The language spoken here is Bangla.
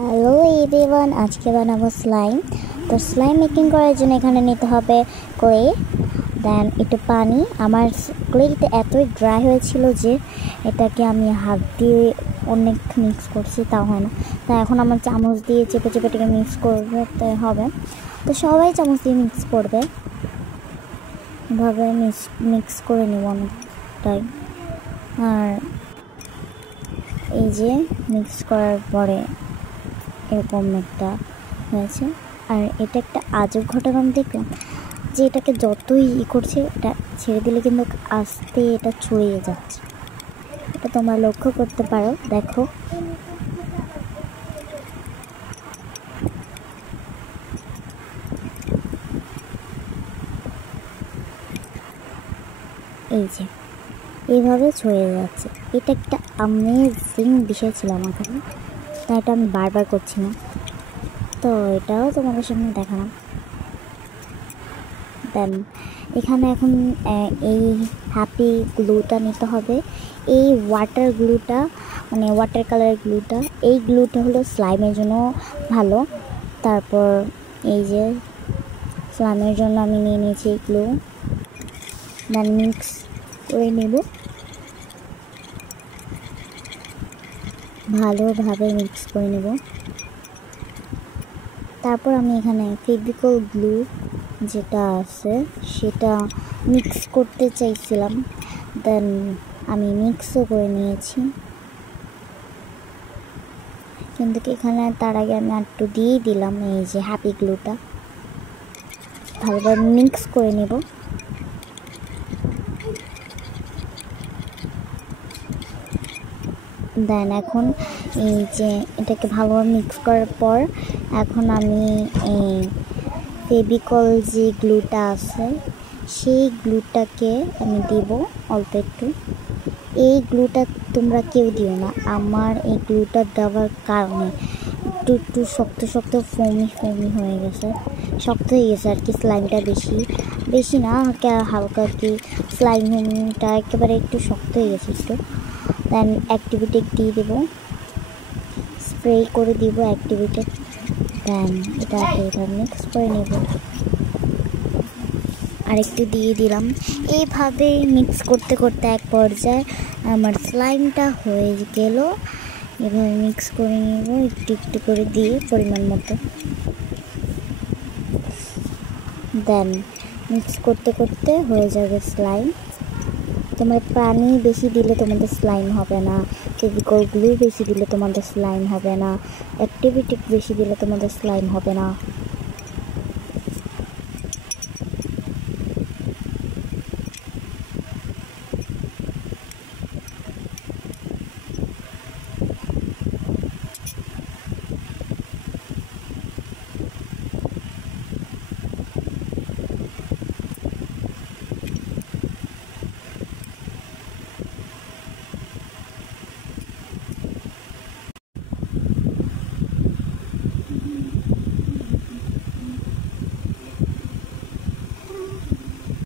হ্যালো এভরিওয়ান, আজকে বানাবো স্লাইম। তো স্লাইম মেকিং করার জন্য এখানে নিতে হবে ক্লে, দেন একটু পানি। আমার ক্লেটা এতই ড্রাই হয়েছিল যে এটাকে আমি হাত দিয়ে অনেক মিক্স করছি, তাও হয় না। তাই এখন আমার চামচ দিয়ে চেপে চেপে এটাকে মিক্স করতে হবে। তো সবাই চামচ দিয়ে মিক্স করবে, এভাবে মিক্স করে নেব অনেকটাই। আর এই যে মিক্স করার পরে এরকম একটা হয়েছে। আর এটা একটা আজব ঘটনা আমি দেখলাম যে এটাকে যতই করছে, এটা ছেড়ে দিলে কিন্তু আস্তে এটা ছড়িয়ে যাচ্ছে। এটা তোমরা লক্ষ্য করতে পারো, দেখো। এই যে এইভাবে ছড়িয়ে যাচ্ছে। এটা একটা আমেজিং বিষয় ছিল আমার কাছে, তাই এটা আমি বারবার করছি না। তো এটাও তোমাদের সামনে দেখালাম। দেন এখানে এখন এই হ্যাপি গ্লুটা নিতে হবে। এই ওয়াটার গ্লুটা, মানে ওয়াটার কালারের গ্লুটা, এই গ্লুটা হলো স্লাইমের জন্য ভালো। তারপর এই যে স্লাইমের জন্য আমি নিয়ে নিয়েছি এই গ্লু। দেন মিক্স করে নেব, ভালোভাবে মিক্স করে নেব। তারপর আমি এখানে ফেভিকল গ্লু যেটা আছে সেটা মিক্স করতে চাইছিলাম, দেন আমি মিক্সও করে নিয়েছি। কিন্তু এখানে তার আগে আমি একটু দিয়েই দিলাম এই যে হ্যাপি গ্লুটা, ভালোভাবে মিক্স করে নেব। দেন এখন এই যে এটাকে ভালোভাবে মিক্স করার পর এখন আমি এই ফেভিকল যে গ্লুটা আছে সেই গ্লুটাকে আমি দিব অল্প একটু। এই গ্লুটা তোমরা কেউ দিও না, আমার এই গ্লুটা দেওয়ার কারণে একটু একটু শক্ত শক্ত ফোমি হয়ে গেছে, শক্ত হয়ে গেছে আর কি। স্লাইমটা বেশি না, হালকা আর কি। স্লাইমটা একেবারে একটু শক্ত হয়ে গেছে একটু। দেন অ্যাক্টিভিটি দিয়ে দেবো, স্প্রে করে দিব অ্যাক্টিভিটি। দেন এটাকে এবার মিক্স করে নেব, আরেকটু দিয়ে দিলাম। এইভাবে মিক্স করতে করতে এক পর্যায়ে আমার স্লাইমটা হয়ে গেল। এভাবে মিক্স করে নেব একটু একটু করে দিয়ে পরিমাণ মতো। দেন মিক্স করতে করতে হয়ে যাবে স্লাইম। তোমার পানি বেশি দিলে তোমাদের স্লাইম হবে না, ফেভিকল গ্লু বেশি দিলে তোমাদের স্লাইম হবে না, অ্যাক্টিভিটি বেশি দিলে তোমাদের স্লাইম হবে না।